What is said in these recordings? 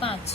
5۔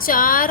4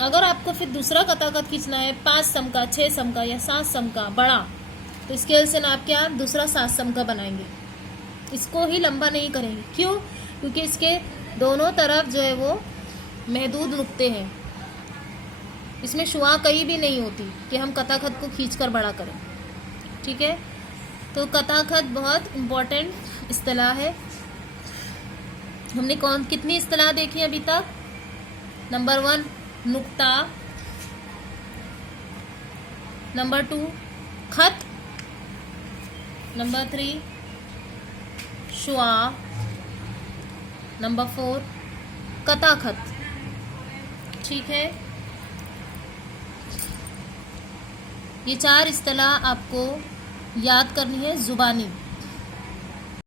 अगर आपको फिर दूसरा कता खत खींचना है 5 सम का, 6 सम का या 7 सम का बड़ा, तो स्केल से नाप के आप दूसरा 7 सम का बनाएंगे, इसको ही लंबा नहीं करेंगे। क्यों? क्योंकि इसके दोनों तरफ जो है वो महदूद नुक्ते हैं, इसमें शुआ कहीं भी नहीं होती कि हम कता खत को खींचकर बड़ा करें। ठीक है, तो कता खत बहुत इम्पोर्टेंट इस्तिलाह है। हमने कितनी इस्तिलाह देखी अभी तक? नंबर 1 नुक्ता, नंबर 2 खत, नंबर 3 शुआ, नंबर 4 कता खत। ठीक है, ये 4 इस्तिलाह आपको याद करनी है जुबानी।